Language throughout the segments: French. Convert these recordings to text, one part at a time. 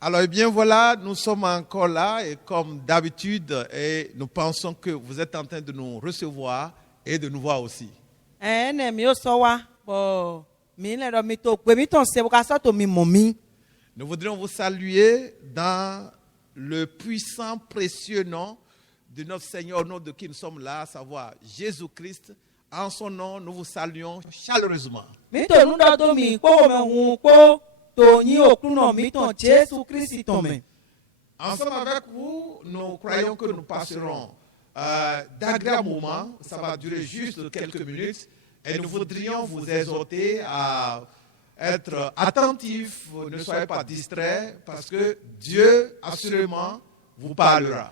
Alors, eh bien, voilà, nous sommes encore là et comme d'habitude, et nous pensons que vous êtes en train de nous recevoir et de nous voir aussi. Nous voudrions vous saluer dans le puissant, précieux nom de notre Seigneur, au nom de qui nous sommes là, à savoir Jésus-Christ. En son nom, nous vous saluons chaleureusement. Ensemble avec vous, nous croyons que nous passerons d'agréables moments. Ça va durer juste quelques minutes. Et nous voudrions vous exhorter à être attentifs, ne soyez pas distraits, parce que Dieu, assurément, vous parlera.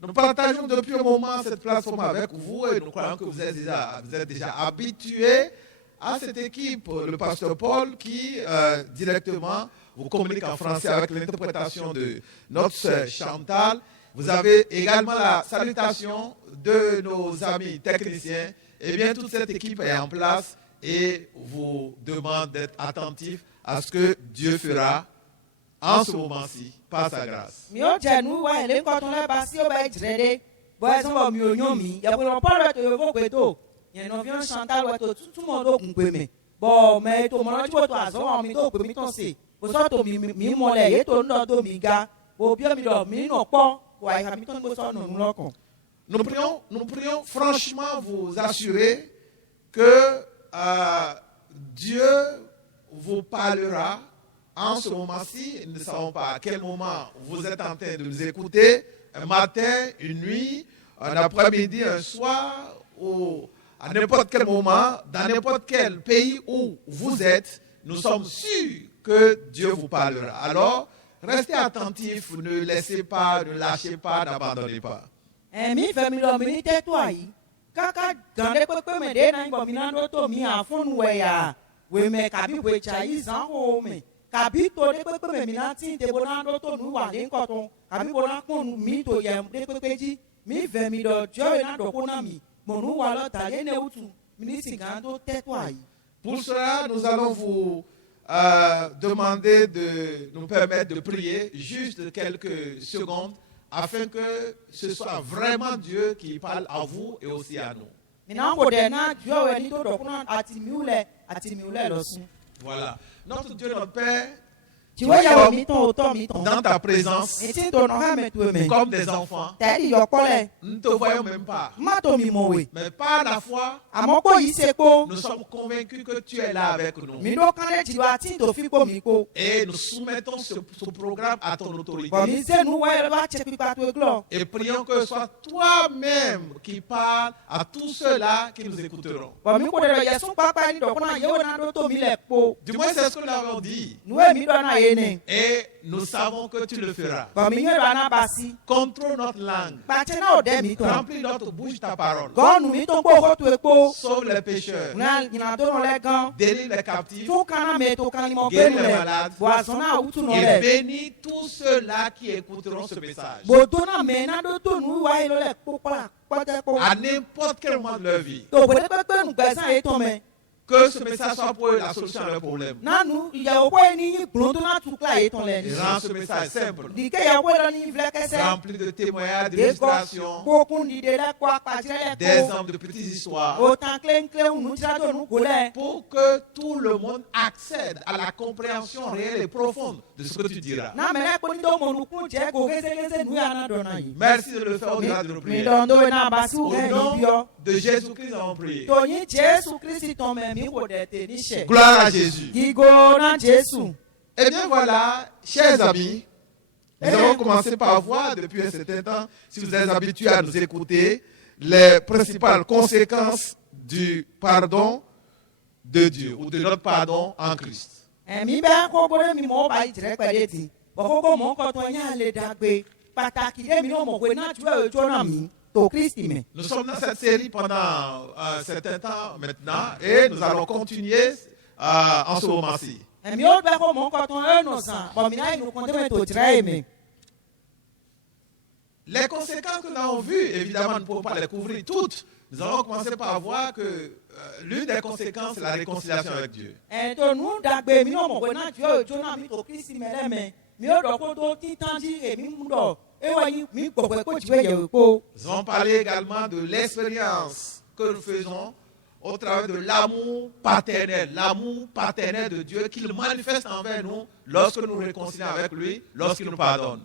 Nous partageons depuis un moment cette plateforme avec vous et nous croyons que vous êtes déjà habitués à cette équipe, le pasteur Paul qui directement vous communique en français avec l'interprétation de notre sœur Chantal. Vous avez également la salutation de nos amis techniciens. Eh bien, toute cette équipe est en place et vous demande d'être attentif à ce que Dieu fera en ce moment-ci, par sa grâce. Nous prions franchement vous assurer que Dieu vous parlera en ce moment-ci. Nous ne savons pas à quel moment vous êtes en train de nous écouter, un matin, une nuit, un après-midi, un soir, ou à n'importe quel moment, dans n'importe quel pays où vous êtes, nous sommes sûrs que Dieu vous parlera. Alors, restez attentifs, ne laissez pas, ne lâchez pas, n'abandonnez pas. Pour cela, nous allons vous demander de nous permettre de prier juste quelques secondes afin que ce soit vraiment Dieu qui parle à vous et aussi à nous. Voilà. Notre Dieu, notre Père, dans ta présence, comme des enfants, nous ne te voyons même pas. Mais par la foi, nous sommes convaincus que tu es là avec nous. Et nous soumettons ce programme à ton autorité. Et prions que ce soit toi-même qui parles à tous ceux-là qui nous écouteront. Du moins, c'est ce que nous avons dit. Et nous savons que tu le feras. Contrôle notre langue. Remplis notre bouche ta parole. Sauve les pécheurs. Délivre les captifs. Guéris les malades. Et bénis tous ceux-là qui écouteront ce message. À n'importe quel moment de leur vie. Que ce message soit pour eux la solution à leurs problèmes. Et rends ce message simple. Rempli de témoignages, d'illustrations, d'exemples de petites histoires. Pour que tout le monde accède à la compréhension réelle et profonde de ce que tu diras. Merci de le faire au-delà de nos prières. Au nom de Jésus-Christ, nous avons prié. Gloire à Jésus. Eh bien voilà, chers amis, nous allons commencer par voir depuis un certain temps, si vous êtes habitués à nous écouter, les principales conséquences du pardon de Dieu ou de notre pardon en Christ. Nous sommes dans cette série pendant un certain temps maintenant et nous allons continuer en ce moment-ci. les conséquences que nous avons vues, évidemment, nous ne pouvons pas les couvrir toutes. Nous allons commencer par voir que l'une des conséquences, c'est la réconciliation avec Dieu. Nous allons parler également de l'expérience que nous faisons au travers de l'amour paternel de Dieu qu'il manifeste envers nous lorsque nous nous réconcilions avec lui, lorsqu'il nous pardonne.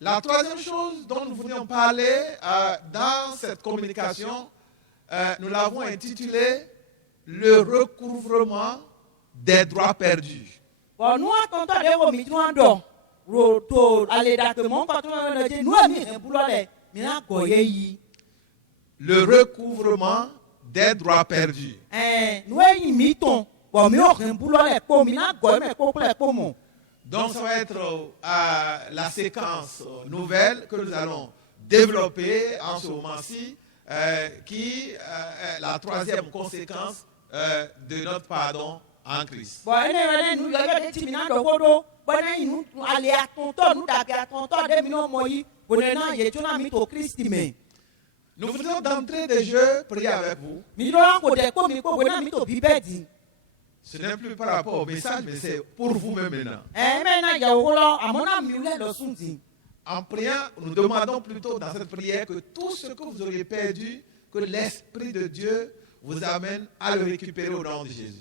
La troisième chose dont nous voulions parler dans cette communication, nous l'avons intitulé « Le recouvrement des droits perdus ». Le recouvrement des droits perdus. Donc ça va être la séquence nouvelle que nous allons développer en ce moment-ci, qui est la troisième conséquence de notre pardon en Christ. Nous voudrions d'entrée de jeu prier avec vous. Ce n'est plus par rapport au message, mais c'est pour vous-même maintenant. En priant, nous demandons plutôt dans cette prière que tout ce que vous auriez perdu, que l'Esprit de Dieu vous amène à le récupérer au nom de Jésus.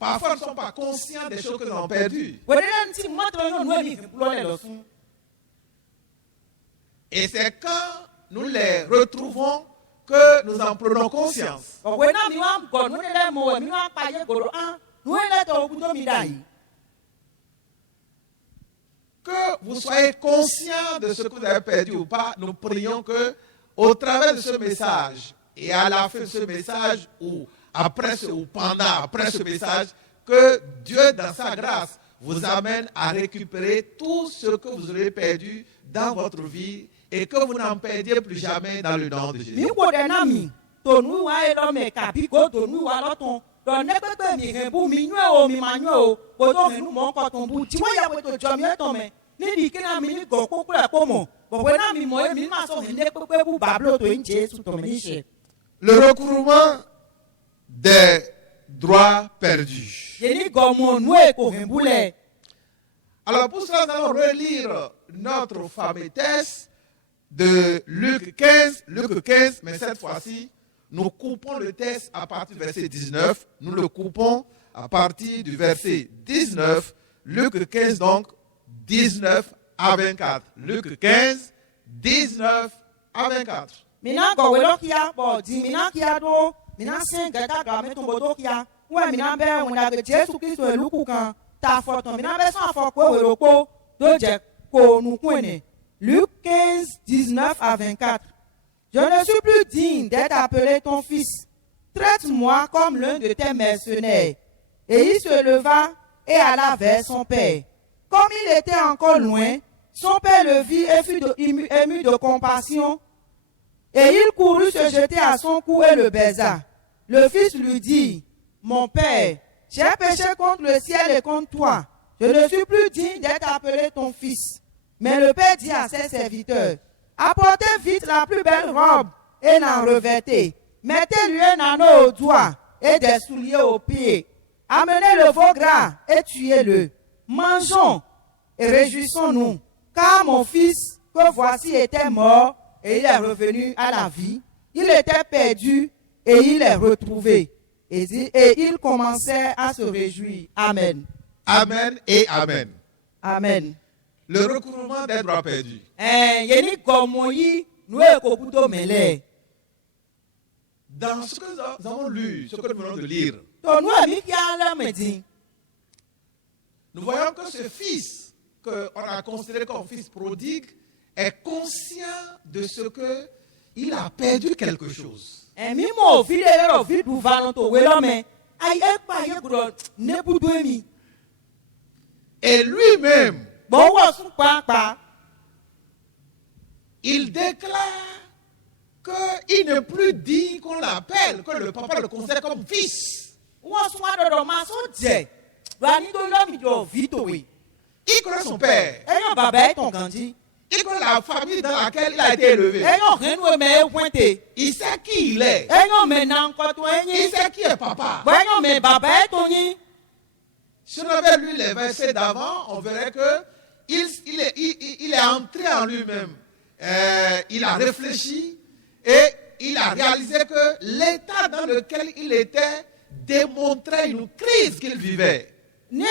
Parfois, nous ne sommes pas conscients des choses que nous avons perdues. Et c'est quand nous les retrouvons que nous en prenons conscience. Que vous soyez conscient de ce que vous avez perdu ou pas, nous prions que, au travers de ce message et à la fin de ce message ou après ce message, que Dieu, dans sa grâce, vous amène à récupérer tout ce que vous aurez perdu dans votre vie et que vous n'en perdiez plus jamais dans le nom de Jésus. Le recouvrement des droits perdus. Alors pour cela, nous allons relire notre fameux texte de Luc 15, mais cette fois-ci, nous coupons le texte à partir du verset 19. Nous le coupons à partir du verset 19. Luc 15, donc, 19 à 24. Luc 15, 19 à 24. Luc 15, 19 à 24. Je ne suis plus digne d'être appelé ton fils. Traite-moi comme l'un de tes mercenaires. Et il se leva et alla vers son père. Comme il était encore loin, son père le vit et fut ému de compassion. Et il courut se jeter à son cou et le baisa. Le fils lui dit, mon père, j'ai péché contre le ciel et contre toi. Je ne suis plus digne d'être appelé ton fils. Mais le père dit à ses serviteurs, apportez vite la plus belle robe et l'en revêtez. Mettez-lui un anneau au doigt et des souliers aux pieds. Amenez le veau gras et tuez-le. Mangeons et réjouissons-nous, car mon fils que voici était mort et il est revenu à la vie. Il était perdu et il est retrouvé. Et il commençait à se réjouir. Amen. Amen et Amen. Amen. Le recouvrement des droits perdus. Dans ce que nous avons lu, ce que nous venons de lire, nous voyons que ce fils qu'on a considéré comme fils prodigue est conscient de ce qu'il a perdu quelque chose. Et lui-même, il déclare qu'il n'est plus digne qu'on l'appelle, que le papa le considère comme fils. Il connaît son père. Il connaît la famille dans laquelle il a été élevé. Il sait qui il est. Il sait qui est papa. Si on avait lu les versets d'avant, on verrait qu'il est entré en lui-même. Il a réfléchi et il a réalisé que l'état dans lequel il était démontrait une crise qu'il vivait. Il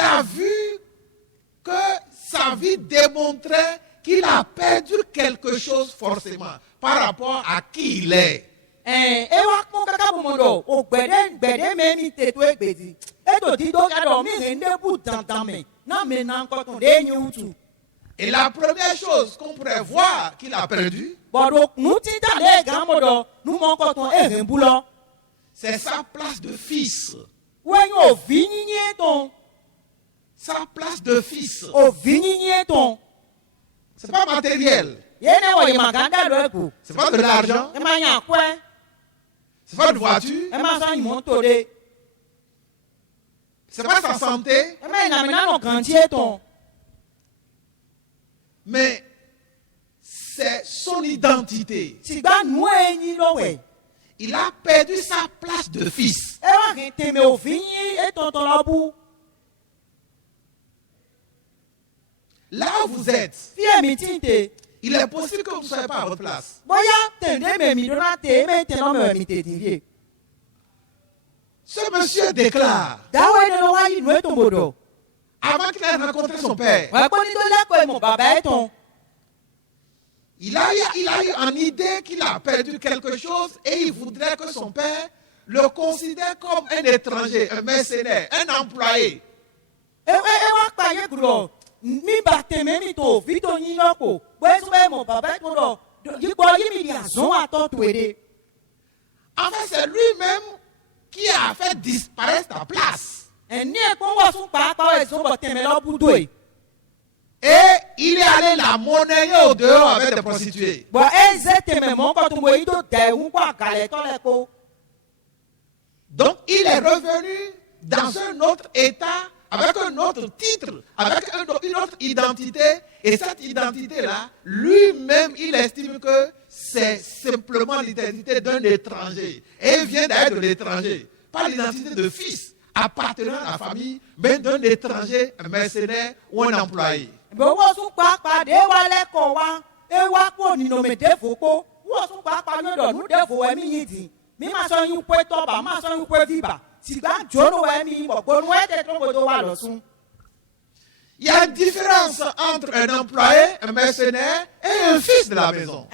a vu que sa vie démontrait qu'il a perdu quelque chose forcément par rapport à qui il est. Et la première chose qu'on pourrait voir qu'il a perdu, c'est sa place de fils. Sa place de fils. C'est pas matériel. C'est pas de l'argent. C'est pas de voiture. C'est pas sa santé. Mais c'est son identité. Il a perdu sa place de fils. Là où vous êtes, il est possible que vous ne soyez pas à votre place. Ce monsieur déclare, avant qu'il ait rencontré son père, il a eu en idée qu'il a perdu quelque chose et il voudrait que son père le considère comme un étranger, un mercenaire, un employé. En fait, c'est lui-même qui a fait disparaître ta place. Et il est allé la monnayer au dehors avec des prostituées. Donc, il est revenu dans un autre état, avec un autre titre, avec une autre identité. Et cette identité-là, lui-même, il estime que c'est simplement l'identité d'un étranger. Et il vient d'être de l'étranger, pas l'identité de fils appartenant à la famille, mais d'un étranger, un mercenaire ou un employé. Il y a une différence entre un employé, un mercenaire et un fils de la maison.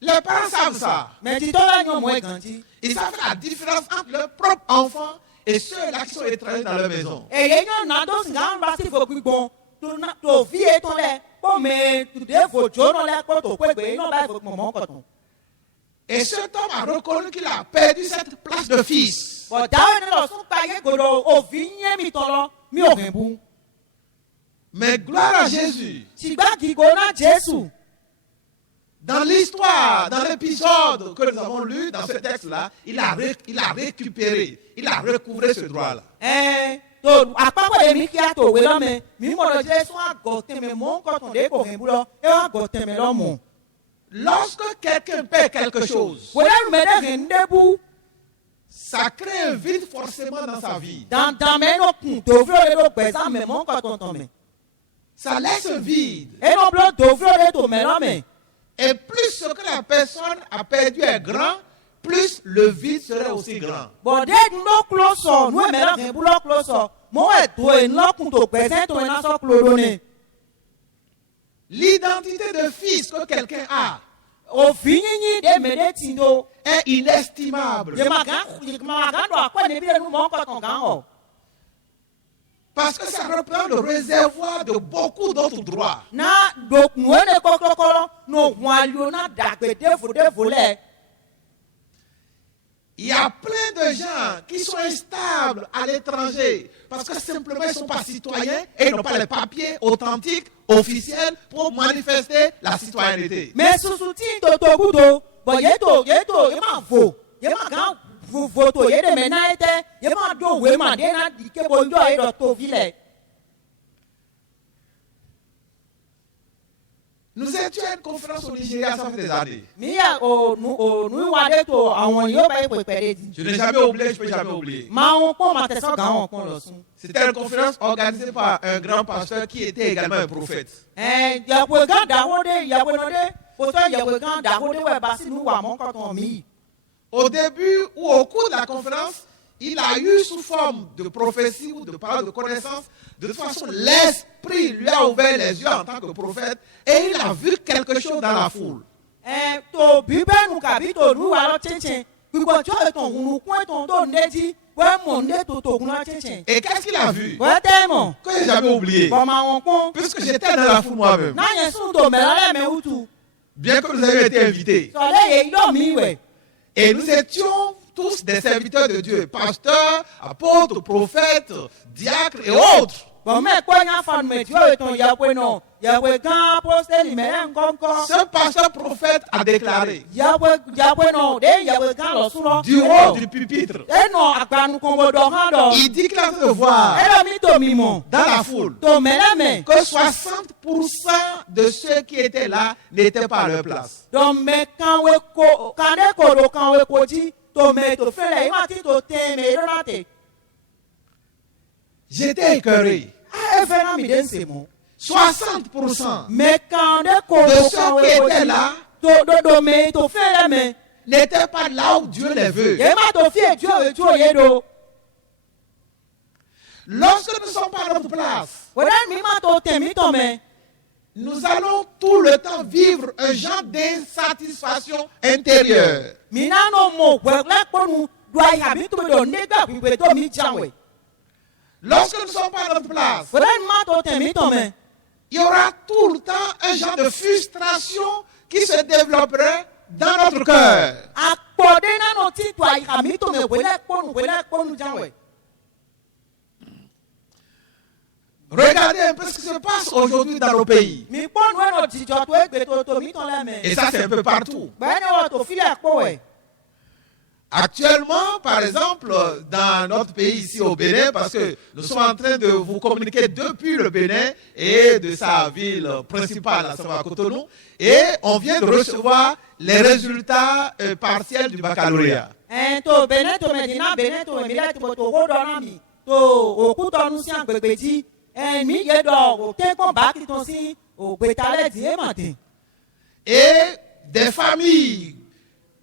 Les parents savent ça. Ils savent la différence entre leurs propres enfants et ceux-là qui sont étrangers dans leur maison. Et cet homme a reconnu qu'il a perdu cette place de fils. Mais gloire à Jésus. Dans l'histoire, dans l'épisode que nous avons lu, dans ce texte-là, il a récupéré, il a recouvré ce droit-là. Lorsque quelqu'un perd quelque chose, ça crée un vide forcément dans sa vie. Ça laisse un vide. Et plus ce que la personne a perdu est grand, plus le vide serait aussi grand. L'identité de fils que quelqu'un a est inestimable. Parce que ça reprend le réservoir de beaucoup d'autres droits. Na donc nous ne kokokolo no walio na dagbede volé. Il y a plein de gens qui sont instables à l'étranger parce que simplement ils ne sont pas citoyens et ils n'ont pas les papiers authentiques, officiels pour manifester la citoyenneté. Mais sous soutien to gudo, bon yeto yema vo, yema gan voto yede menaite, yema do wema de na dike bo yo e do to vile. Nous étions à une conférence au Nigeria, ça fait des années. Mia nous wade to awon yo ba ipo ipere di. Je n'ai jamais oublié, je ne peux jamais oublier. Ma on ko ma teso gan on kon lo sun. C'était une conférence organisée par un grand pasteur qui était également un prophète. Yabwe gan dahode, yabwe no de, poto yabwe gan dahode we basi nu wa mon koton mi. Au début ou au cours de la conférence, il a eu sous forme de prophétie ou de parole de connaissance. De toute façon, l'Esprit lui a ouvert les yeux en tant que prophète et il a vu quelque chose dans la foule. To bibe nu kabi to nu wa lo chenchen. Gbogbo jo ton unu kun ton do neji, we mo ne to kun lo chenchen. Et qu'est-ce qu'il a vu? We temo. Que j'ai jamais oublié. Bon ma won kon. Puisque j'étais dans la foule moi-même. Na yen sun to melale me utu. Bien que nous avions été invités. So le ye do mi we. Et nous étions tous des serviteurs de Dieu, pasteurs, apôtres, prophètes, diacres et autres. Bon me ko nya fan me jo ton yabwe no. Yabwe gan poste ni me nkonko. Ce pasteur prophète a déclaré Yabwe no de yabwe gan lo sun lo. du haut du pupitre. E no agbanu konbo do han do. Il dit qu'il a fait voir E lo mi to mi mo. dans la foule To melame. que 60% de ceux qui étaient là n'étaient pas à leur place. Donc me kan we ko kan de ko do kan we ko ji to me to fele ma ti to te me do na te. J'étais écœuré. A e fe na mi den se mo. 60% Me kan de ko de do kan ceux we qui ko étaient ji. là Do me to fele me. n'étaient pas là où Dieu les veut. Ye ma to fie jo we jo ye do. Lorsque nous ne sommes pas à notre place, We dan mi ma to te mi to me. nous allons tout le temps vivre un genre d'insatisfaction intérieure. Mi na no mo we le ko nu do ai ha mi to do ne ga bi to mi janwe. Lorsque nous ne sommes pas à notre place, We dan ma to te mi to me. il y aura tout le temps un genre de frustration qui se développerait dans notre cœur. Akpode na no ti to ai ha mi to me we le ko nu janwe. Regardez un peu ce qui se passe aujourd'hui dans nos pays. Mi pon we no jijo to egbe to mi to le me. Et ça, c'est un peu partout. Ba ne wo to file ko we. Actuellement, par exemple, dans notre pays ici au Bénin, parce que nous sommes en train de vous communiquer depuis le Bénin et de sa ville principale, à savoir Cotonou, et on vient de recevoir les résultats partiels du baccalauréat. To bene to medina bene to mi le to ho do na mi. To o ku to nu si agbegbe ji. Mi ye do o te kon ba ki to si o gbe tale di e matin. Et des familles,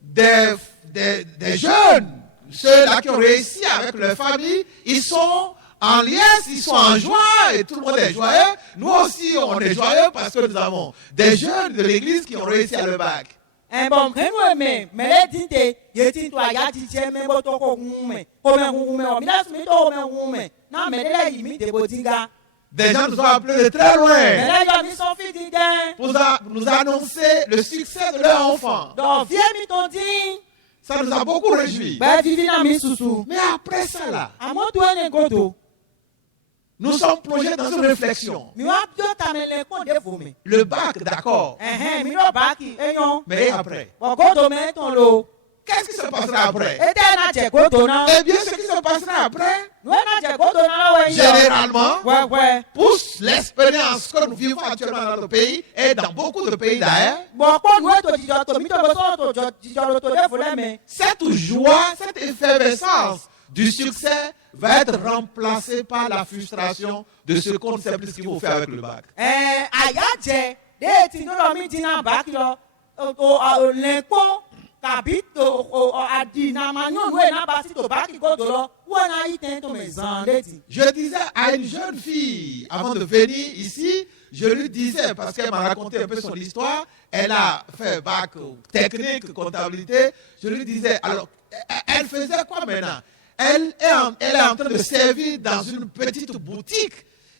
des jeunes, ceux-là qui ont réussi avec leur famille, ils sont en liesse, ils sont en joie et tout le monde est joyeux. Nous aussi, on est joyeux parce que nous avons des jeunes de l'église qui ont réussi à le bac. Bon, kenu me le dinte ye tin to aya ji je me bo to ko ngume. Ko me ngume o mi la mi to me ngume. Na me le yi mi de bo dinga. Des gens nous ont appelés de très loin Me le yo mi so fi di den. pour nous annoncer le succès de leur enfant. Do vie mi to din. Ça nous a beaucoup réjouis. Ba vivi na mi susu. Mais après ça, là, Amo to ene godo. nous sommes plongés dans une réflexion. Mi wa jo ta me le ko de fo me. Le bac, d'accord, Mi lo ba ki eyan. mais après, Bo godo me ton lo. qu'est-ce qui se passera après? E te na je godo na. Eh bien, ce qui se passera après, No na je godo na lo we yo. généralement, Ouais. pousse l'expérience que nous vivons actuellement dans notre pays et dans beaucoup de pays d'ailleurs. Bon ko nu to jijo to mi to bo so to jijo to de fo le me. Cette joie, cette effervescence du succès va être remplacée par la frustration de ce qu'on ne sait plus ce qu'il faut faire avec le bac. Aya je de ti no lo mi dina ba ki lo. O le ko kabi to adi na ma nyon we na ba si to ba ki godo lo. Wo na iten to me zan de ti. Je disais à une jeune fille, avant de venir ici, je lui disais, parce qu'elle m'a raconté un peu son histoire, elle a fait bac technique, comptabilité, je lui disais, alors, elle faisait quoi maintenant? elle est en train de servir dans une petite boutique.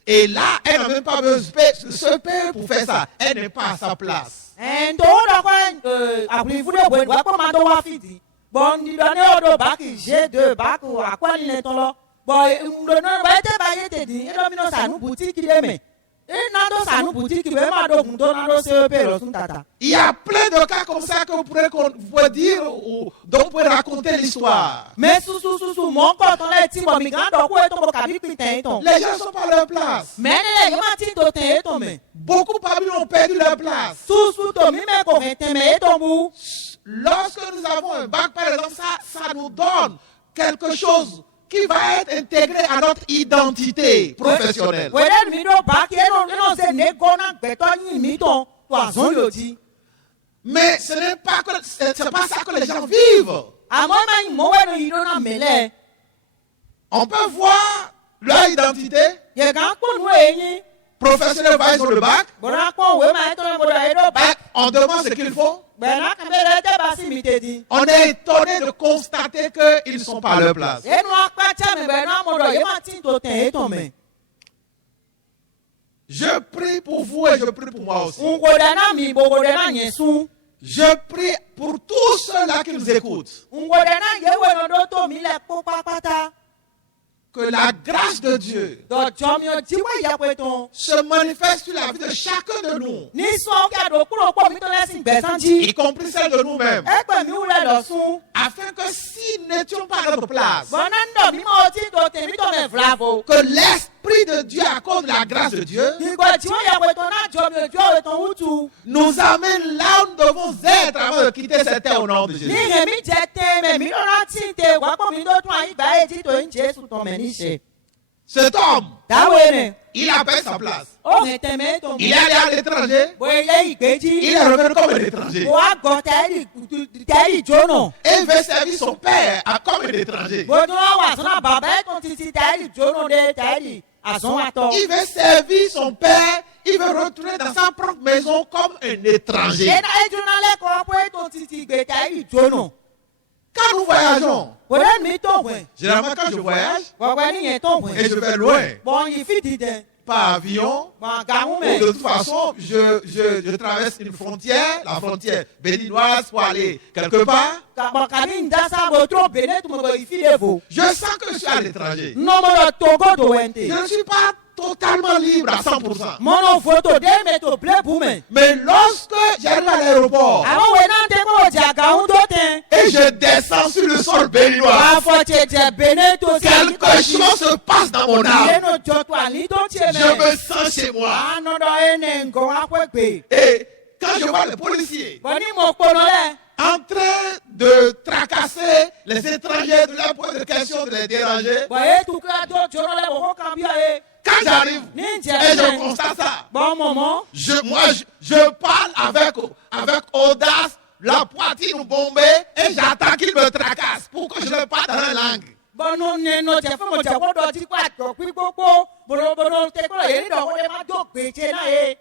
Et là, elle n'a même pas besoin de se payer pour faire ça. Elle n'est pas à sa place. Il y a plein de cas comme ça que vous pouvez dire, dont vous pouvez raconter l'histoire. Les gens ne sont pas à leur place. Beaucoup parmi nous ont perdu leur place. Lorsque nous avons un bac, par exemple, ça nous donne quelque chose qui va être intégré à notre identité professionnelle. Mais ce n'est pas ça que les gens vivent. On peut voir leur identité. Professionnel va sur le bac. On demande ce qu'il faut. On est étonné de constater qu'ils ne sont pas à leur place. Je prie pour vous et je prie pour moi aussi. Je prie pour tous ceux-là qui nous écoutent. Que la grâce de Dieu se manifeste sur la vie de chacun de nous, y compris celle de nous-mêmes, afin que si nous n'étions pas à notre place, que l'Esprit de Dieu, à cause de la grâce de Dieu, nous amène là où nous devons être avant de quitter cette terre au nom de Jésus. Cet homme, il a perdu sa place. Il est allé à l'étranger. Il est revenu comme un étranger. Et il veut servir son père comme un étranger. Il veut servir son père. Il veut retourner dans sa propre maison comme un étranger. Quand nous voyageons, généralement quand je voyage et je vais loin, par avion, ou de toute façon, je traverse une frontière, la frontière béninoise pour aller quelque part. Je sens que je suis à l'étranger. Je ne suis pas totalement libre à 100%. Mais lorsque j'arrive à l'aéroport et je descends sur le sol béninois, quelque chose se passe dans mon âme. Je me sens chez moi. Et quand je vois les policiers en train de tracasser les étrangers, de leur poser des questions, de les déranger, quand j'arrive et je constate ça, je parle avec audace, la poitrine bombée, et j'attends qu'il me tracasse pour que je ne parle dans la langue.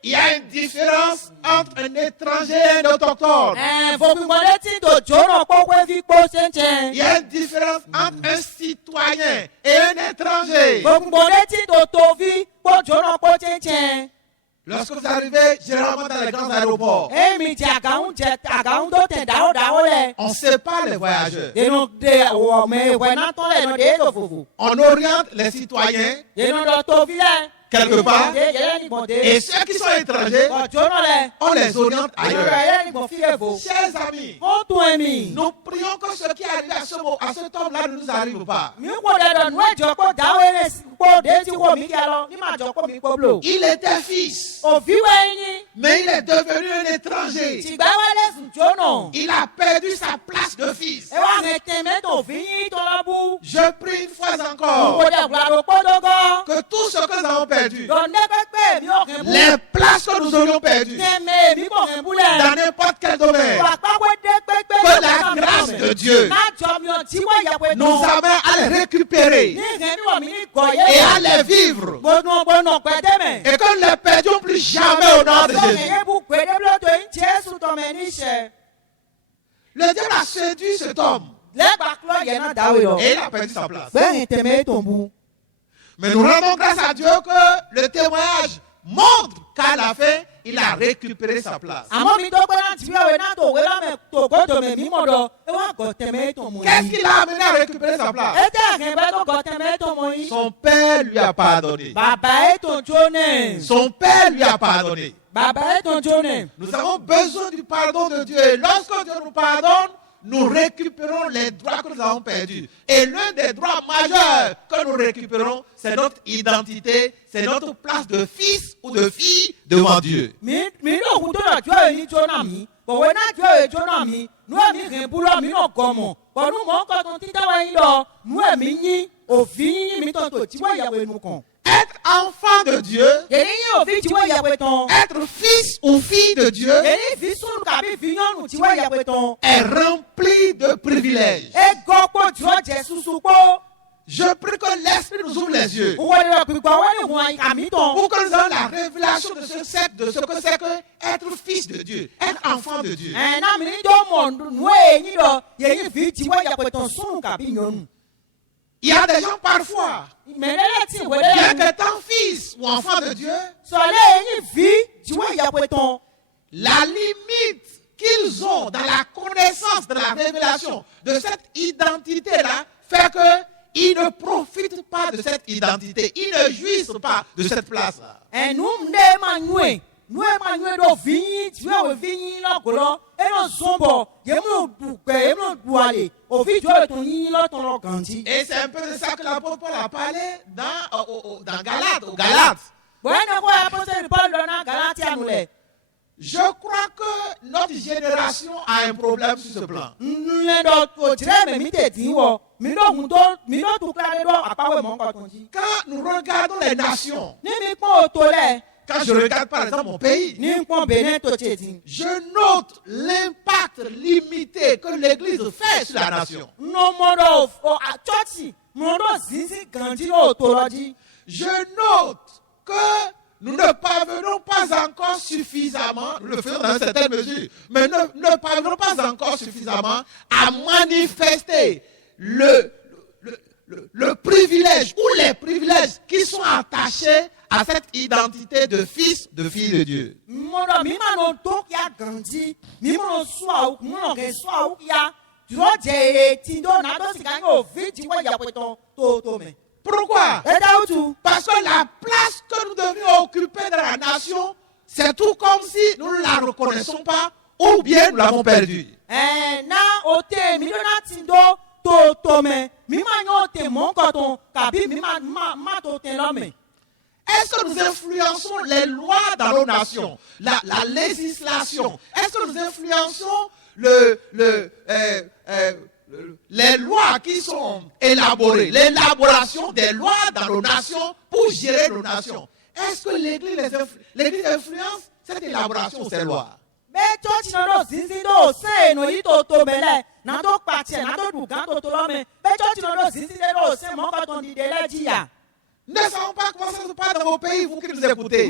Il y a une différence entre un étranger et un autochtone. Il y a une différence entre un citoyen et un étranger. Lorsque vous arrivez généralement dans les grands aéroports, on sépare les voyageurs. On oriente les citoyens quelque part, et ceux qui sont étrangers, on les oriente ailleurs. Chers amis, nous prions que ce qui arrive à cet homme-là ne nous arrive pas. Il était fils, mais il est devenu un étranger. Il a perdu sa place de fils. Je prie une fois encore que tout ce que nous avons perdu, les places que nous aurions perdues dans n'importe quel domaine, que la grâce de Dieu nous amène à les récupérer et à les vivre, et que nous ne les perdions plus jamais au nom de Jésus. Le diable a séduit cet homme. Et il a perdu sa place. tombu. Mais nous rendons grâce à Dieu que le témoignage montre qu'à la fin, il a récupéré sa place. Qu'est-ce qu'il a amené à récupérer sa place? Son père lui a pardonné. Son père lui a pardonné. Nous avons besoin du pardon de Dieu. Et lorsque Dieu nous pardonne, nous récupérons les droits que nous avons perdus. Et l'un des droits majeurs que nous récupérons, c'est notre identité, c'est notre place de fils ou de fille devant Dieu. Être enfant de Dieu, être fils ou fille de Dieu, est rempli de privilèges. Je prie que l'Esprit nous ouvre les yeux pour que nous ayons la révélation de ce que c'est que être fils de Dieu, être enfant de Dieu. Il y a des gens parfois, bien qu'étant fils ou enfant de Dieu, la limite qu'ils ont dans la connaissance, de la révélation de cette identité-là fait qu'ils ne profitent pas de cette identité. Ils ne jouissent pas de cette place-là. Et c'est un peu de ça que l'apôtre Paul a parlé dans Galates, aux Galates. Je crois que notre génération a un problème sur ce plan. Quand nous regardons les nations, quand je regarde par exemple mon pays, je note l'impact limité que l'Église fait sur la nation. Je note que nous ne parvenons pas encore suffisamment, nous le faisons dans une certaine mesure, mais ne parvenons pas encore suffisamment à manifester le privilège ou les privilèges qui sont attachés à cette identité de fils, de fille de Dieu. Pourquoi? Parce que la place que nous devions occuper dans la nation, c'est tout comme si nous ne la reconnaissons pas ou bien nous l'avons perdue. Est-ce que nous influençons les lois dans nos nations, la législation? Est-ce que nous influençons les lois qui sont élaborées, l'élaboration des lois dans nos nations pour gérer nos nations? Est-ce que l'Église influence cette élaboration, ces lois? Ne savons pas comment ça se passe dans vos pays, vous qui nous écoutez.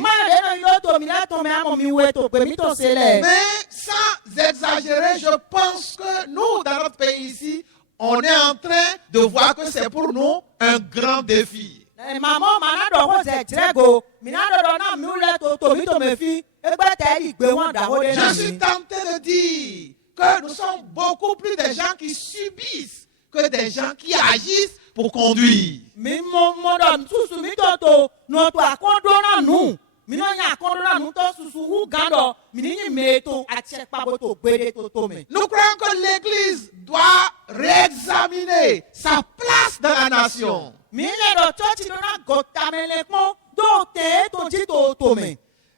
Mais sans exagérer, je pense que nous, dans notre pays ici, on est en train de voir que c'est pour nous un grand défi. Je suis tenté de dire que nous sommes beaucoup plus des gens qui subissent que des gens qui agissent pour conduire. Nous croyons que l'Église doit réexaminer sa place dans la nation.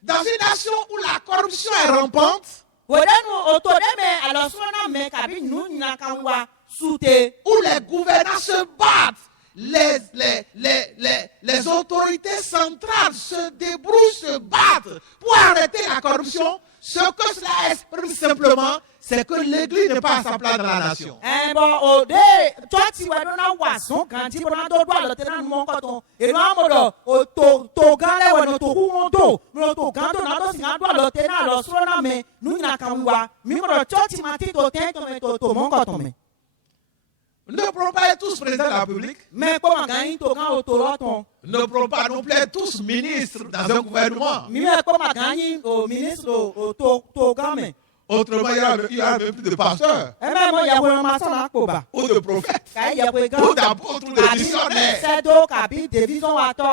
Dans une nation où la corruption est rampante, où les gouvernants se battent, les autorités centrales se débrouillent, se battent pour arrêter la corruption, ce que cela exprime simplement, c'est que l'Église n'est pas à sa place dans la nation. Ne pourront pas être tous présidents de la République. Mais comment gagner to kan otoroton? Ne pourront pas non plus être tous ministres dans un gouvernement. Mi me comment gagner au ministre au to game? Autrement, il y aura même plus de pasteurs Eh ben moi ya ko ma so na ko ba. ou de prophètes Ka ya ko ga. ou d'apôtres ou de missionnaires. C'est do ka bi division wa to.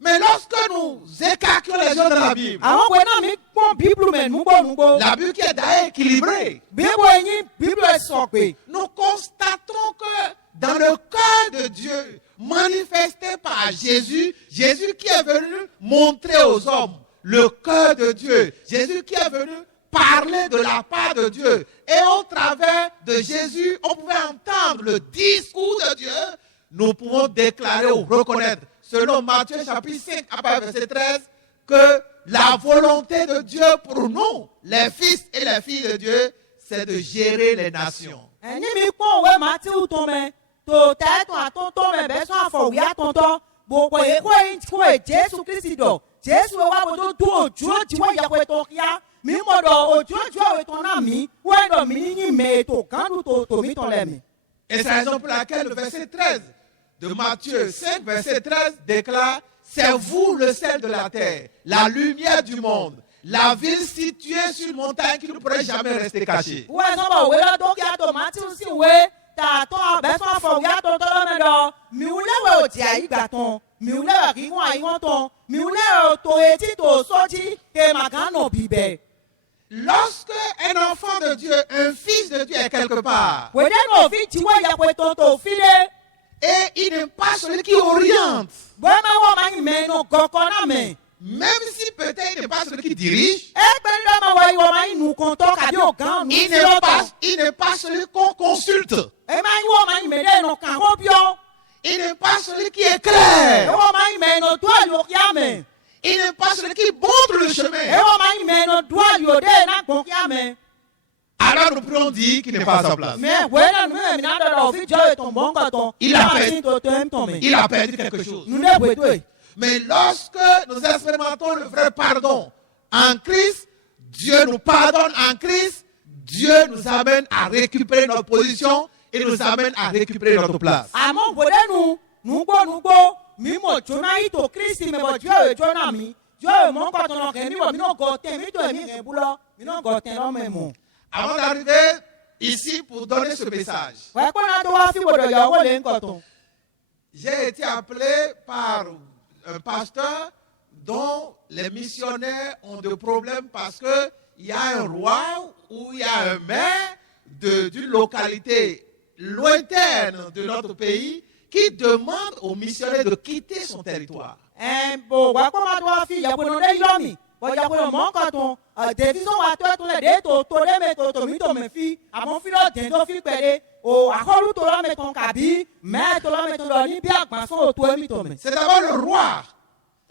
Mais lorsque nous écartons les gens de la Bible, Àwọn ko na mi pon Bible men mu go. la Bible qui est d'ailleurs équilibrée, Bible yin Bible so pe. nous constatons que dans le cœur de Dieu, manifesté par Jésus, Jésus qui est venu montrer aux hommes le cœur de Dieu, Jésus qui est venu parler de la part de Dieu. Et au travers de Jésus, on pouvait entendre le discours de Dieu. Nous pouvons déclarer ou reconnaître, selon Matthieu chapitre 5, à partir du verset 13, que la volonté de Dieu pour nous, les fils et les filles de Dieu, c'est de gérer les nations. Ẹni mi pon we ma ti u ton me. To te ton aton to me be so afọ wi aton to. Gbogbo e ko Jésù Kristi do. Jésù wa bo do du ojú ti wa ya ko to ya. Mi mo do ojú we ton na mi. We do mi ni me to kan du to mi ton le mi. Et c'est la raison pour laquelle le verset 13 de Matthieu 5, verset 13 déclare « C'est vous le sel de la terre, la lumière du monde, la ville située sur une montagne qui ne pourrait jamais rester cachée. » We so ba we lo do ya to ma ti si we ta to be so afọ wi aton to me do. Mi u le we o ti ayi gba ton. Mi u le wa ki won ayi won ton. Mi u le o to eti to soji ke magano bibe. Lorsque un enfant de Dieu, un fils de Dieu est quelque part, We de no fi ti we ya ko to file. et il n'est pas celui qui oriente, Bọ́n máa wọ́n máa ń mẹ́ inú kọ̀ọ̀kan náà mẹ́. même si peut-être il n'est pas celui qui dirige, Ẹgbẹ́ ńlá máa wọ ìwọ máa ń nù kan tọ́ kàbí ọ̀gá nù il sí lọ́tọ̀. n'est pas celui qu'on consulte, Ẹ máa ń wọ́n máa ń mẹ́lẹ́ inú kàn kó bíọ́. il n'est pas celui qui éclaire, Ẹ wọ́n máa ń mẹ́ inú tó àlò kíá mẹ́. il n'est pas celui qui montre le Ẹ chemin. wọ́n máa ń mẹ́ inú tó àlò dé iná gbọ̀n kíá mẹ́. Alors nous pourrions dire qu'il n'est pas à sa place. Mẹ́ wẹ́rẹ́ nu ẹ̀mí náà dọ̀dọ̀ òfin jọ ètò mọ́ngàn tán. Il a fait. Ìyá tó tẹ́ ń tàn mẹ́. Il a perdu quelque chose. Nu dé wètò ẹ̀. Mais lorsque nous expérimentons le vrai pardon en Christ, Dieu nous pardonne en Christ, Dieu nous amène à récupérer notre position et nous amène à récupérer notre place. Àmọ́ gbòdé nugbó mímọ̀ jóná yìí tó Kristi mẹ́bọ̀ jọ́ ẹ̀ jóná mi. Jọ́ ẹ̀ mọ́ngàn tán lọ́kẹ́ mi wọ̀ mí náà gọ̀ tẹ̀ mí tó ẹ̀mí rẹ̀ bú lọ. Mí náà gọ̀ tẹ̀ lọ́mọ ẹ̀ mọ̀. Avant d'arriver ici pour donner ce message, Wẹ́ pọ́n náà tó wá sí gbòdò ìyàwó lè ń kọ̀ tán. j'ai été appelé par un pasteur dont les missionnaires ont des problèmes parce qu'il y a un roi ou il y a un maire d'une localité lointaine de notre pays qui demande aux missionnaires de quitter son territoire. Bò wẹ́ pọ́n máa tó wá fi ìyàwó náà lé yọ̀ mí. Bọ̀ ìyàwó náà mọ́ ń kọ̀ tán. Dèfísọ̀ wa tó ẹ̀ tó lẹ̀ dé tó lé mi tó mi tó mi fi. Àmọ́ fi lọ dẹ̀ tó fi pẹ̀lẹ́. O àkọ́lù tó lọ́ mi tán kàbí mẹ́ẹ̀ tó lọ́ mi tán lọ ní bí àgbàsọ̀ òtó ẹ̀mí tó mi. C'est d'abord le roi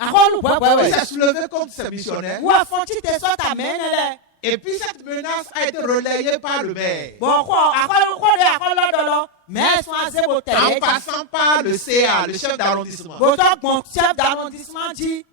Àkọ́lù pẹ́pẹ́ qui wẹ̀. s'est soulevé contre ces missionnaires. Wọ́n fọ́n tí tẹ sọ́tà mẹ́rin lẹ̀. Et puis cette menace a été relayée par le maire. Bọ̀ kọ́ àkọ́lù lọ́dọ̀ lọ. Mẹ́ẹ̀ sún azébo En tẹ̀lé. passant par le CA, le chef d'arrondissement. Bòtọ́ gbọ̀n chef d'arrondissement jí.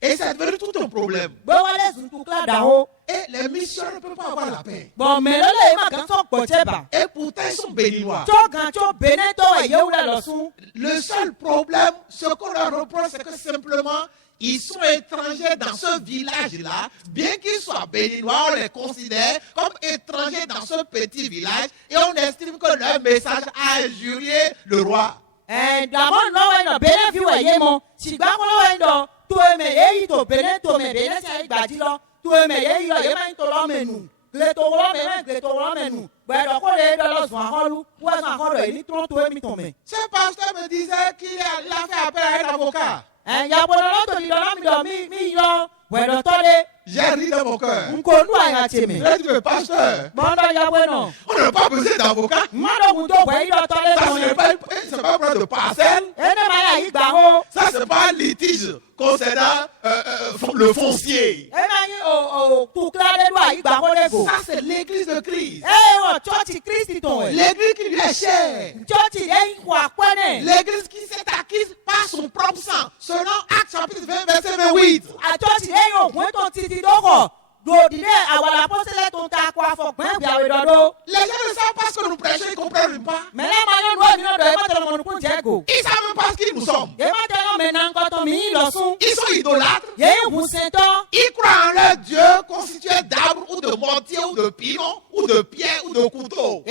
Et c'est devenu tout un problème. Gbẹ́wọ́lẹ̀ zùtù kílà dàwó. Et les missionnaires ne peuvent pas avoir la paix. Bọ̀ mẹ́lẹ́lẹ̀ yìí máa kàn sọ̀ gbọ̀jẹ́ bà. Et pourtant, ils sont béninois. Tó gan tó bẹ̀nẹ̀ tó ẹ̀yẹ́ wúlẹ̀ lọ sún. Le seul problème, ce qu'on leur reproche, c'est que simplement, ils sont étrangers dans ce village-là. Bien qu'ils soient béninois, on les considère comme étrangers dans ce petit village. Et on estime que leur message a injurié le roi. D'abord lọ́wọ́ ẹ̀nà bẹ̀nẹ̀ fi wẹ̀ yé mọ́. Ṣìgbà kọ́ lọ́wọ́ ẹ̀nà tó ẹ̀mẹ̀ yéyí tó bẹ̀nẹ̀ tó mẹ̀ bẹ̀nẹ̀ sí àyígbàdí lọ. Tó ẹ̀mẹ̀ yéyí lọ yé máa ń tó lọ́mẹ̀ nù. Gleto wọ́mẹ̀ mẹ́ gleto wọ́mẹ̀ nù. Gbẹ̀dọ̀ kó lè dọ̀ lọ sùn àkọlù. Wọ́n sùn àkọlù yìí ní tó ẹ̀mí tó mẹ̀. Ce pasteur me disait qu'il a fait appel à un avocat. Ìyàbọ̀ lọ́tò ní lọ́lá mi lọ mí yọ. Gbẹ̀dọ̀ tọ́lé. J'ai ri dans mon cœur. Nkonu àyà tèmi. J'ai dit, mais pasteur, Bọ́ndọ̀ ìyàbọ̀ náà. on n'a pas besoin d'avocat. Mmadụ tó wẹ̀ yí lọ tọ́lé Ça, tán ce yẹn. n'est pas un problème de parcelle. Ẹni máa yà yí gbà hó. Ça, ce n'est pas un litige concernant le foncier. Ẹ máa yí òkú kíládé ló àyí gbà hó lẹ́gò. Ça, c'est l'église de Christ. Ẹ wọ̀ chọ́ọ̀chì Kristi tó wẹ̀. L'église qui lui est chère. Chọ́ọ̀chì lẹ́yìn wà pẹ́nẹ̀. L'église qui s'est acquise par son propre sang. Selon Actes chapitre 20, verset 28. Àchọ́ọ̀chì lẹ́yìn ògùn tó ti di dọ́kọ̀. Dòdìdé àwọn àpọ́sílẹ̀ tó ń ta akọ afọ̀gbọ́n ìgbàwé dọ́dọ́. Les gens ne savent pas ce que nous prêchons, ils ne comprennent pas. Mais là, moi, je dois Ils ne savent même pas ce qui nous sommes. Ils sont idolâtres. Ils croient en leur Dieu constitué d'arbres ou de mortier ou de pilons ou de pierres ou de couteaux.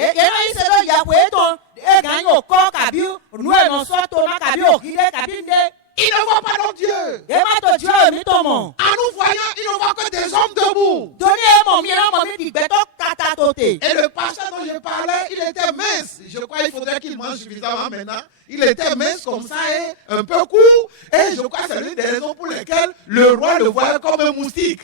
Ils ne voient pas notre Dieu. En nous voyant, ils ne voient que des hommes debout. Et le pasteur dont je parlais, il était mince. Je crois qu'il faudrait qu'il mange suffisamment maintenant. Il était mince comme ça et un peu court. Et je crois que c'est l'une des raisons pour lesquelles le roi le voyait comme un moustique.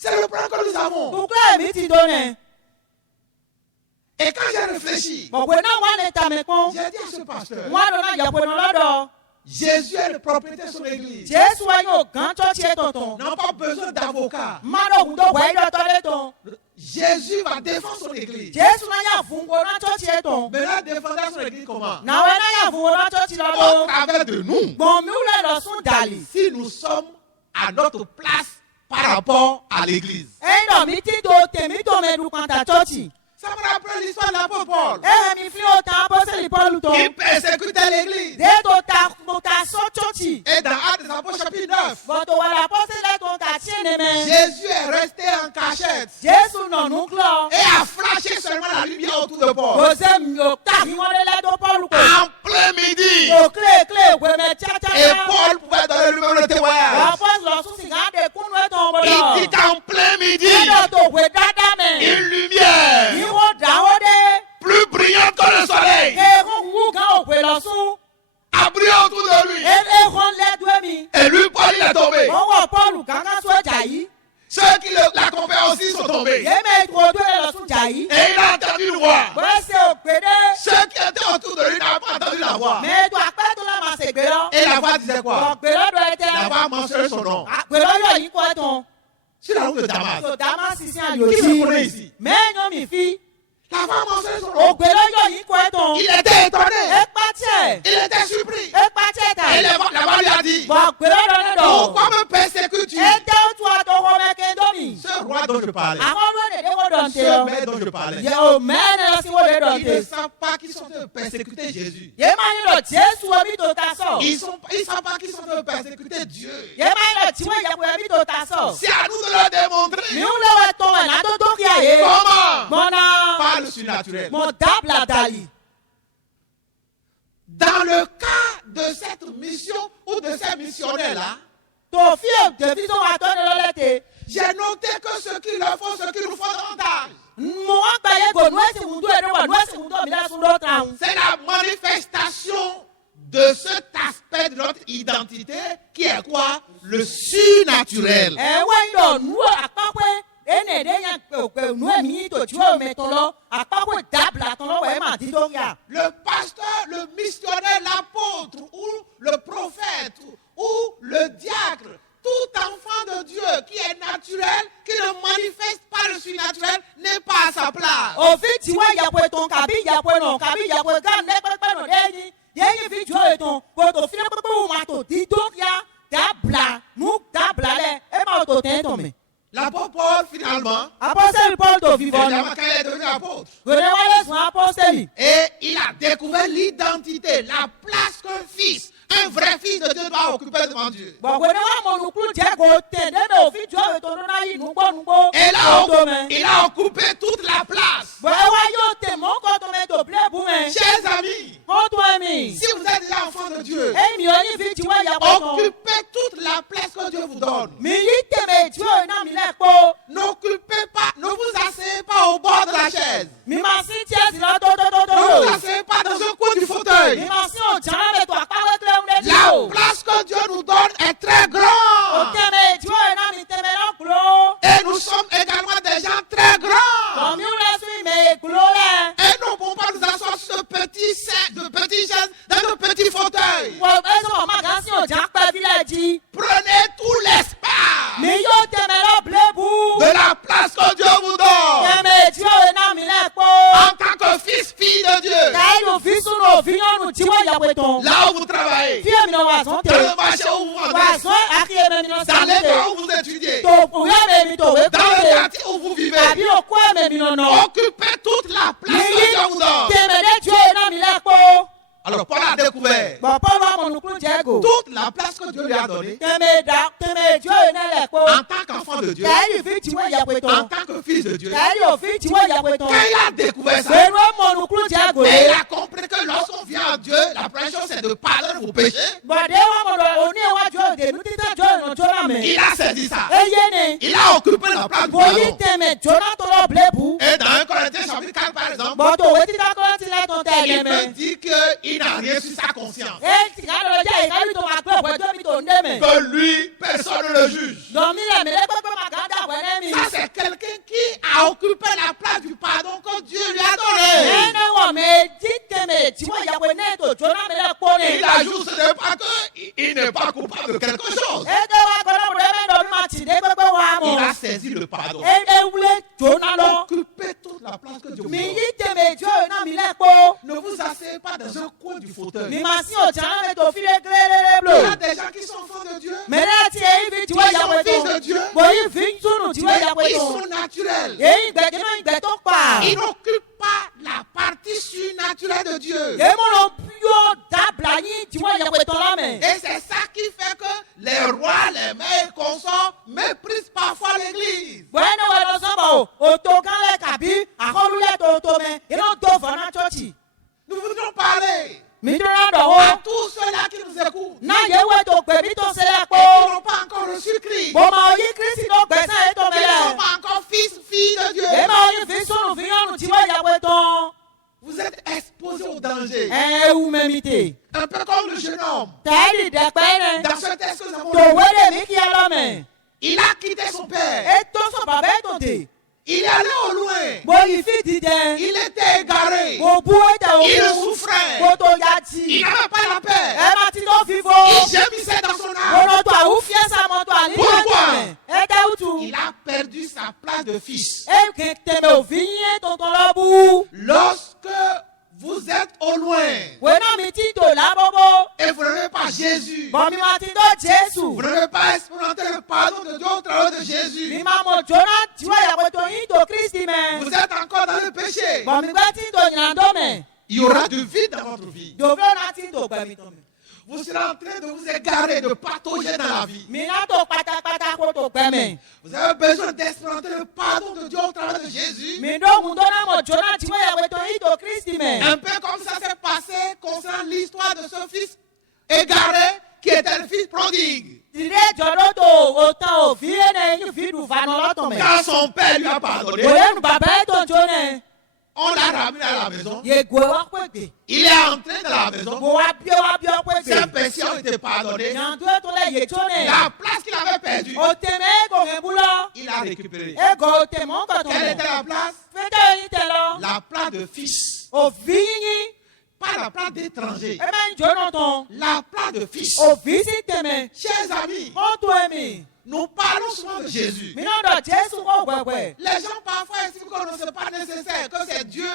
C'est le plan que nous avons. Et quand j'ai réfléchi, j'ai dit à ce pasteur, Jésus est le propriétaire de son église. N'a pas besoin d'avocat. Jésus va défendre son église. Maintenant, défendre son église comment? Au travers de nous. Si nous sommes à notre place par rapport à l'église. Ça me rappelle l'histoire de l'apôtre Paul. Il persécutait l'église. Et dans Actes des Apôtres chapitre 9, Jésus est resté en cachette et a flashé seulement la lumière autour de Paul. En plein midi. Et Paul pouvait donner lui-même le témoignage. Il dit qu'en plein midi, une lumière plus brillante que le soleil a brillé autour de lui. Et lui, Paul, il est tombé. Ceux qui l'accompagnaient aussi sont tombés. Et il a entendu une voix. Ceux qui étaient autour de lui n'ont pas entendu la voix. Et la voix disait quoi? La voix mentionnait son nom. Sur la route de Damas. Qui me connaît ici? La voix mentionnait son nom. Il était étonné. Il était surpris. Et la voix lui a dit, pourquoi me persécutes-tu? Ce roi dont je parlais, ce maître dont je parlais, ils ne savent pas qu'ils sont en train de persécuter Jésus. Ils ne savent pas qu'ils sont en train de persécuter Dieu. C'est à nous de leur démontrer. Comment? Par le surnaturel. Dans le cas de cette mission ou de ces missionnaires-là, j'ai noté que ce qu'ils leur font, ce qu'ils nous font davantage. C'est la manifestation de cet aspect de notre identité qui est quoi? Le surnaturel. Le pasteur, le missionnaire, l'apôtre ou le prophète ou le diacre, tout enfant de Dieu qui est naturel, qui ne manifeste pas le surnaturel, n'est pas à sa place. L'apôtre Paul, finalement, évidemment, quand il est devenu apôtre, et il a découvert l'identité, la place qu'un fils, un vrai fils de Dieu doit occuper devant Dieu. Et là, il a occupé toute la place. Chers amis, si vous êtes déjà enfant de Dieu, occupez toute la place que Dieu vous donne. N'occupez pas, ne vous asseyez pas au bord de la chaise. Ne vous asseyez pas dans un coin du fauteuil. La place que Dieu nous donne est très grande. Et nous sommes également des gens très grands. Et nous ne pouvons pas nous asseoir sur de petits chaises, dans de petits fauteuils. Prenez tout l'espace de la place que Dieu vous donne. En tant que fils, fille de Dieu. Là où vous travaillez. travaillez, Fie mi no wazon te. dans le marché où vous vendez, Wazon akiye me mi no dans sa les te. lieux où vous étudiez, To uya me mi to we dans le kute. quartier où vous vivez. Abi o kwa me mi no no. Occupez toute la place que Dieu vous donne. Teme de Dieu na mi le po. Alors Paul a découvert Bo po wa mo nukun jego. toute la place que Dieu lui a donnée Teme Dieu na le po. en tant qu'enfant de Dieu, Tẹ́lí fi tiwọ́ ìyàpẹ̀ en tán. tant que fils de Dieu. Tẹ́lí òfin tiwọ́ ìyàpẹ̀ tán. Quand il a découvert ça, Pẹ̀lú ọmọ ònùkúrú jẹ́ àgò et il rẹ̀. a compris que lorsqu'on vient à Dieu, la première chose c'est de pardonner vos péchés. Bọ̀dé wọn mọ̀dọ̀ òní iwájú òdèlú títà jọ ìrìn jóná mẹ́. Il a saisi ça. Eye ni. Il a occupé la place du Bòyí pardon. tẹ̀mẹ̀ jóná tó lọ blébu. Et dans 1 Corinthiens chapitre 4 par exemple, Bọ̀dọ̀ òwe títà kọ́ ti lẹ́tọ̀ tẹ̀ il ẹ̀yẹ me mẹ́. dit qu'il n'a rien sur sa conscience. Ẹ ti ká lọ jẹ́ ìkárí tó máa pẹ́ ọ̀pọ̀ mi tó ń dé mẹ́. Que lui, personne ne le juge. Dọ̀mí lẹ̀ mẹ́lẹ́ pẹ́pẹ́ máa ká dà wẹ́rẹ́ mi. Ça c'est quelqu'un qui a occupé la place du pardon que Dieu lui a donné. Ẹnẹ wọ̀ mẹ́ jí tẹ̀mẹ̀ tiwọ́ ìyàpẹ̀ náà tó jóná mẹ́lẹ́ pọ́ ni. Il ajoute, ce n'est pas qu'il n'est pas coupable de quelque chose. Ẹ̀dẹ̀ wa kọ́lọ́ rẹ̀ mẹ́dọ̀ọ́nù máa tì dé pẹ́pẹ́ wa Il mọ̀. a saisi le pardon. Ẹ̀dẹ̀ wúlé jóná lọ. Occupez toute la place que Dieu vous Mi donne. yi tẹ̀mẹ̀ Dieu náà mi lẹ́ pọ́. Ne vous asseyez pas dans un coin du fauteuil. Mi ma si o tiɲɛ bɛ to file gilelele Il y blo. a des gens qui sont enfants de Dieu. Mɛlɛ ti ye ifi tiwɔ Ils sont yawe fils de to. Dieu. Bo yi fi sunu tiwɔ Mais yawe ils to. sont naturels. Yeyi gbɛdɛmɛ gbɛtɔ kpa. Ils n'occupent pas la partie surnaturelle de Dieu. Yemɔlɔ pio dabila yi tiwɔ yawe tɔ la mɛ. Et c'est ça qui fait que les rois, les maires, consorts méprisent parfois l'église. Bɔyɛ ne wɛ lɔ sɔbɔ o. O to kan lɛ kabi akɔlu lɛ to mɛ. Yɛlɛ do fana tsɔtsi. Nous voudrions parler Mi dɔrɔn dɔ à o. tous ceux-là qui nous écoutent Na ye wɛ to gbɛbi to se lɛ et qui kpo. n'ont pas encore reçu Christ. Bɔnma o yi kirisi do gbɛsɛ ye to Qui mɛ ne sont lɛ. pas encore fils, filles de Dieu. Yema o yi fi sunu fi yɔnu tiwɔ yawe tɔ. Vous êtes exposés au danger. Ewu mɛmi te. Un peu comme le jeune homme. Tẹ́lì dẹ̀pẹ́ rẹ̀. Dans ce texte que nous avons Tòwé lu, lè mí kí ẹ lọ mẹ́. il a quitté son père. Ètò sọ bàbá ètò dè. Il est allé au loin. Mo yìí fi dìde. Il était égaré. Mo bú ètò Il òkú. souffrait. Mo tó ya Il tì. n'avait pas la paix. Ẹ máa ti tó fífo. Il gémissait dans son Mo âme. lọ tó àwù fiẹ́ sa mọ́tò àníyàn Pourquoi? tẹ̀mẹ̀. Ẹ dẹ́ utu. Il a perdu sa place de fils. Ẹ kè tẹ̀mẹ̀ òfin yín tuntun lọ bú. Lorsque vous êtes au loin Wé náà mi ti tò lábọ́bọ́. et vous n'avez pas Jésus, Bọ̀ mi máa ti tó Jésù. vous n'avez pas expérimenté le pardon de Dieu au travers de Mi Jésus, máa mọ̀ jóná tiwọ́ ìyàwó tó yín tó Kristi mẹ́. vous êtes encore dans le péché. Bọ̀ mi gbẹ́ tí tò yìnyín mẹ́. Il y aura du vide dans votre vie. Dòvó náà ti tò gbẹ̀mí tó mẹ́. Vous serez en train de vous égarer, de patauger dans la vie. Mina tó pátápátá kó tó gbẹmẹ. Vous avez besoin d'expérimenter le pardon de Dieu au travers de Jésus. Mi dó mun dọ́nà mọ̀ jóná tí wọ́n yàwé tó yí tó Kristi mẹ́. Un peu comme ça s'est passé concernant l'histoire de ce fils égaré qui était le fils prodigue. Tìrẹ jọ̀dọ̀ tó òtán òfin ẹ̀nẹ̀ yín fi dùn fanu lọ́tọ̀ mẹ́. Quand son père lui a pardonné, Òye nu bàbá ẹ̀ tó jóná. on l'a ramené à la maison. Yègò wa pègbè. Il est entré dans la maison. Mo wa bíọ́ Ses pègbè. péchés ont été pardonnés. Yàndó ètò lẹ̀ yé jóná. La place qu'il avait perdue, Òtẹ̀mẹ̀ kò ń búlọ̀. il a récupéré. Ego òtẹ̀mọ̀ kọ̀tọ̀ Quelle était mọ̀. la place? Fẹ́tẹ̀ yín tẹ̀ lọ. La place de fils. Òfin yín. Pas la place d'étranger. Ẹ bẹ́ ń jóná tán. La place de fils. Òfin sì tẹ̀mẹ̀. Chers amis, Mọ́tò ẹ̀mí. nous parlons souvent de Jésus. Mi náà dọ̀ Jésù kó gbẹ̀gbẹ̀. Les gens parfois estiment que ce n'est pas nécessaire, que c'est Dieu.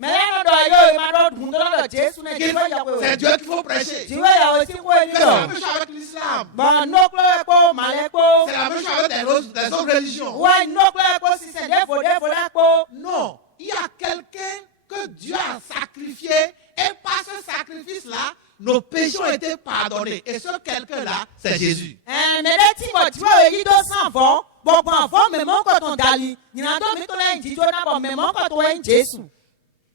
Mẹ́lẹ́ dọ̀ yóò máa dọ̀ dùn tó lọ́dọ̀ Jésù náà Qu'il jíwé ìyàwó. C'est Dieu qu'il faut prêcher. Jíwé ìyàwó tí kò ní Mais c'est la lọ. même chose avec l'islam. Bọ̀ nókúlẹ̀ ẹ̀kọ́ màlẹ́ ẹ̀kọ́. C'est la même chose avec les autres religions. Wá nókúlẹ̀ ẹ̀kọ́ sísẹ̀ défò ẹ̀kọ́. Non, il y a quelqu'un que Dieu a sacrifié et par ce sacrifice-là, nos péchés ont été pardonnés. Et ce quelqu'un-là, c'est Jésus. Mẹ́lẹ́ tí mo jíwé èyí tó sàn fọ́. Gbogbo àfọ́ mẹ́mọ́ kọ̀tàn dàlí. Yìnyín tó mi tó lẹ́yìn jíjó náà bọ̀ mẹ́mọ́ kọ̀tàn wẹ́yìn Jésù.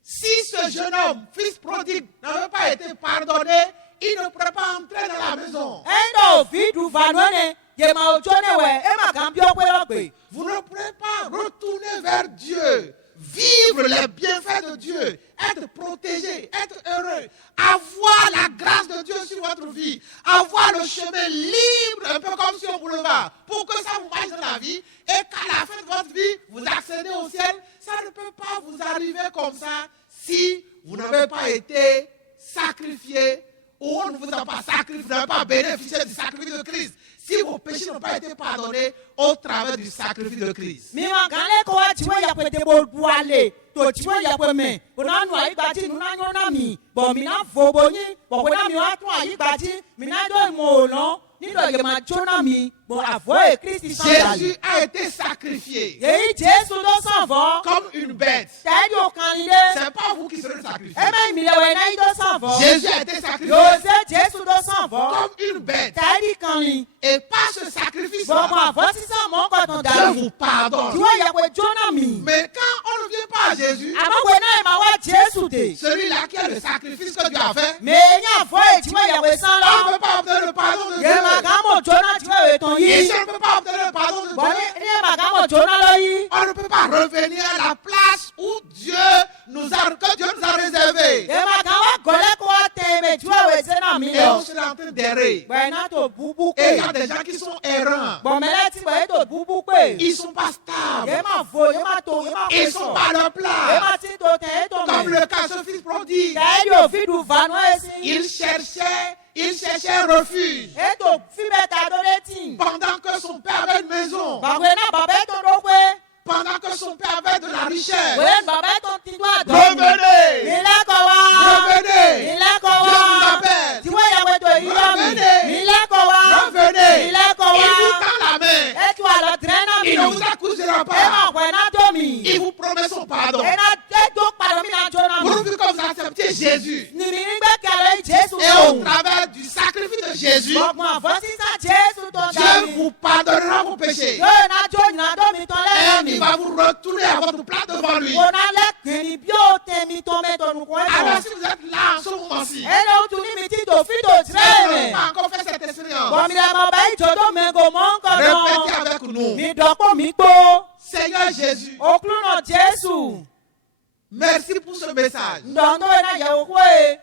Si ce jeune homme, fils prodigue, n'avait pas été pardonné, il ne pourrait pas entrer dans la maison. Ẹ̀ńdọ̀ òfin dùn fanúẹ̀ yèmọ̀ òjò náà wẹ̀ ẹ̀ mà kàn bí ọpẹ́ lọ́pẹ́. Vous ne pourrez pas retourner vers Dieu, vivre les bienfaits de Dieu, être protégé, être heureux, avoir la grâce de Dieu sur votre vie, avoir le chemin libre, un peu comme sur un boulevard, pour que ça vous marche dans la vie et qu'à la fin de votre vie, vous accédez au ciel. Ça ne peut pas vous arriver comme ça si vous n'avez pas été sacrifié ou on ne vous a pas sacrifié, vous n'avez pas bénéficié du sacrifice de Christ. Si vos péchés péchés n'ont pas été pardonnés au travers du sacrifice de Christ. Mi ma gale ko wa tiwe ya kwete bo buale. To tiwe ya kwe me. Bona nu ayi gbati nu na nyona mi. Bo mi na fobo yin. Bo na mi wa tun ayi gbati. Mi na do mo lo. Ni do ye ma chona mi. Bo avoye Christ sans Jésus a été sacrifié Yeyi Jésus do s'en va. comme une bête. Tadi o kanide. C'est pas vous qui serez sacrifiés. Eme mi le we na do s'en va. Jésus a été sacrifié Yose Jésus do s'en va. comme une bête. Tadi kanli. Et par ce sacrifice, Bon mo avosi sa mo ko ton je dali. vous pardonne. Tiwe ya kwe chona mi. Mais quand on ne vient pas à Jésus, Ama we na ma wa Jésus de. celui-là qui a le sacrifice que Dieu a fait, Me nya avoye tiwe ya we san on ne lo. peut pas obtenir le pardon de Ye ma Dieu. ga mo chona tiwe we ton Et yi. si on ne peut pas obtenir le pardon de Bon Dieu, ni ma ga mo chona lo yi. on ne peut pas revenir à la place où Dieu que Dieu nous a réservé. Ye ma ga wa gole ko wa te me tiwe we se na mi Et on lo. se est en train d'errer. Bon na to bubu Et il y pe. a des gens qui sont errants. Bon me le ti we to bubu pe. Ils ne sont pas Ye stables. ma vo, ye ma to, ye ma Ils ne sont so. pas à leur Ye place. ma ti to te to Comme me. le cas de ce fils prodigue. Te yo fi du vano esi. Il cherchait un refuge. E to fi be ta do le tin. Pendant que son père avait une maison. Ba we na ba be to do kwe. Pendant que son père avait de la richesse. We ba be to ti do ado. Revenez. Mila ko wa. Revenez. Mila ko Dieu vous wa. appelle. Ti we ya we to yi yo mi. Revenez. Mila ko wa. Revenez. Mila ko Il vous wa. tend la main. E tu ala trena mi. Il ne vous accusera E ma pas. kwe na do mi. Il vous promet son pardon. E na te do paro mi na jona mi. Pourvu que vous acceptiez Jésus. Ni mi ni gbe kele Jesu Et au ko. travers du sacrifice de Jésus, Gbogbo àfọ́sí sá Jésù tó Dieu dání. vous pardonnera vos péchés. Yóò ná jó ìyìnà tó mi tán lẹ́yìn Et mi. il va vous retourner à votre place devant lui. Wò ná lẹ́kìn ní bí ó tẹ mi tó mẹ́tọ̀ nù kọ́ Alors ẹ̀kọ́. si vous êtes là en ce moment-ci, Ẹni ó tún ní mi tí tò fi tò vous tirẹ̀ n'avez rẹ̀. pas encore fait cette expérience, Bọ̀mí la mọ̀ báyìí tó tó mẹ́gò mọ́ ń kọ̀ répétez náà. avec nous. Mi dọ̀pọ̀ mi gbó. Seigneur Jésus, Òkúrú náà Jésù. merci pour ce message. Ǹdọ̀ndọ̀ yẹn náà yẹ òkú ẹ̀.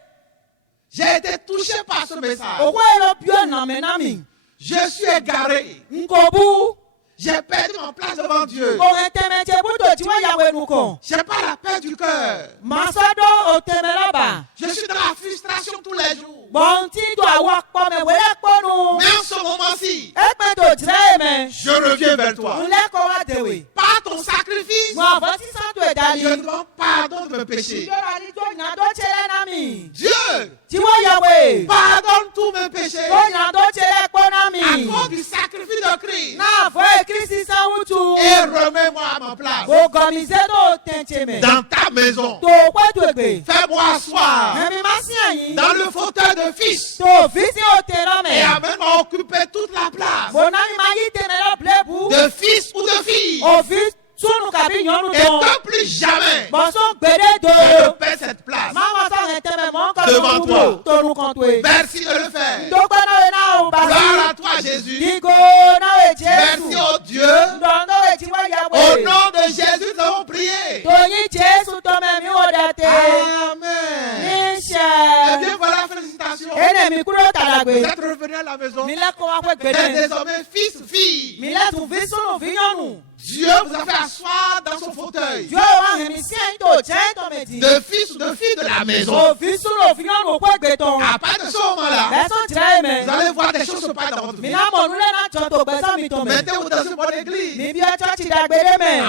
J'ai été touché par ce message. Òkú ẹ̀ ló bí ọ̀nà mi náà mi. Je suis égaré. N kò bú. J'ai perdu mon place devant Dieu. Kò ń tẹ̀mẹ̀tẹ̀ bútó tí wọ́n yàwó ẹnu kọ̀. J'ai pas la paix du cœur. Màsọ́dọ̀ ò tẹ̀mẹ̀ lọ́ba. Je suis dans la frustration tous les jours. Bọ̀ǹtì tó àwọ̀ pọ̀ mẹ́ wẹ́lẹ́ pọ́nu. Mais en ce moment-ci, E pẹ́ tó tirẹ̀ mẹ́. je reviens vers toi. Ńlẹ́kọ̀ọ́ wa dèwè. Par ton sacrifice, Mo àfọ́ sísan tó ìdálí. je demande pardon de mes péchés. Ìjọba ní tó yàn tó tẹ́lẹ̀ náà mi. Dieu, Tí wọ́n yàwé. pardonne tous mes péchés. Tó yàn tó tẹ́lẹ̀ pọ́ náà mi. À cause du sacrifice de Christ. Náà fọ́ èkìrìsì sanwó-tu. Et remets-moi à ma place. Kò gọ̀mìsẹ́ tó tẹ̀ǹtẹ̀ mẹ́. Dans ta maison. Tó pẹ́ tó gbè. Fais-moi asseoir Ẹ̀mí má sí ẹ̀yìn. dans le fauteuil de fils. Tó fi sí òtẹ̀ náà Et mẹ́. amène-moi à occuper toute la place. Mo náà ní máa yí tẹ̀mẹ̀ lọ bílẹ̀bù. De fils ou de fille. Òfin túnú kàbí yànnú Et tán. que plus jamais Bọ̀sán gbèdé je do. ne perds cette place. Máa wá sọ̀rọ̀ ẹ̀tẹ̀mẹ̀ mọ́ kọ́ Devant ló toi. kúrò. Tónú kan tó e. Merci de le faire. Dọ́gbọ́n náà yẹn náà ò bá sí. Gloire à toi, Jésus. Digo náà èjì Merci, Jésù. oh Dieu. Ndọ̀ndọ̀ èjì wọ́n yà Au wẹ̀. nom de Jésus, nous avons prié. Tòyìn Jésù tó mẹ́mí wò dàtẹ́. Amen. Ní Eh ṣe. bien, voilà, félicitations. Ẹnẹ̀ mi kúrò tàdàgbé. Vous êtes revenu à la maison. Mi lẹ́kọ̀ọ́ wá pé Vous êtes gbèdé. désormais fils, fille. Mi lẹ́tùn fi sùnù fi yànnù. Dieu vous a fait asseoir dans son fauteuil. Yóò wá hẹ̀mí sí ẹ̀yìn tó jẹ́ tó mẹ́tì. De fils ou de fille de la maison. Òfin sùnù fi yànnù kó gbé tán. À partir de ce moment-là, Lẹ́sàn jẹ́ mẹ́. vous allez voir des choses se passer dans votre Mi vie. náà mọ̀ nulẹ̀ náà jọ tó gbẹ́sán mi tó mẹ́. Mettez-vous dans une bonne église. Mi bí ọjọ́ ti dàgbére mẹ́.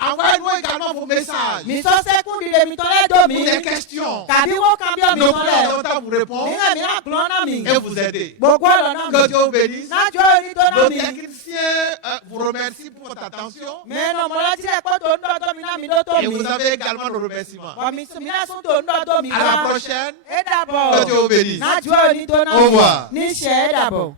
Envoyez-nous également vos messages. Mi sọ sẹ́kùn dìde mi tọ́lẹ̀ dò mi. Pour des questions. Kàbí wọ́n kàn bí ọ̀mì Nous tọ́lẹ̀. pourrons autant vous répondre Nígbà mi náà gbọ́n náà mi. et vous aider. Gbogbo ọ̀rọ̀ náà Que mi. Dieu vous bénisse. Nájọ́ orí tó náà Nos mi. techniciens vous remercient pour votre attention. Mẹ́nu ọmọlá tí ẹ̀kọ́ tó ń dọ́dọ́ mi náà mi ló tó Et mi. vous avez également le remerciement. Bọ̀mí mi náà sún tó ń dọ́dọ́ mi À la wá. prochaine. Ẹ dàbọ̀. Que Dieu vous bénisse. Nájọ́ orí tó náà Au mi. revoir. Níṣẹ́ ẹ dàbọ̀.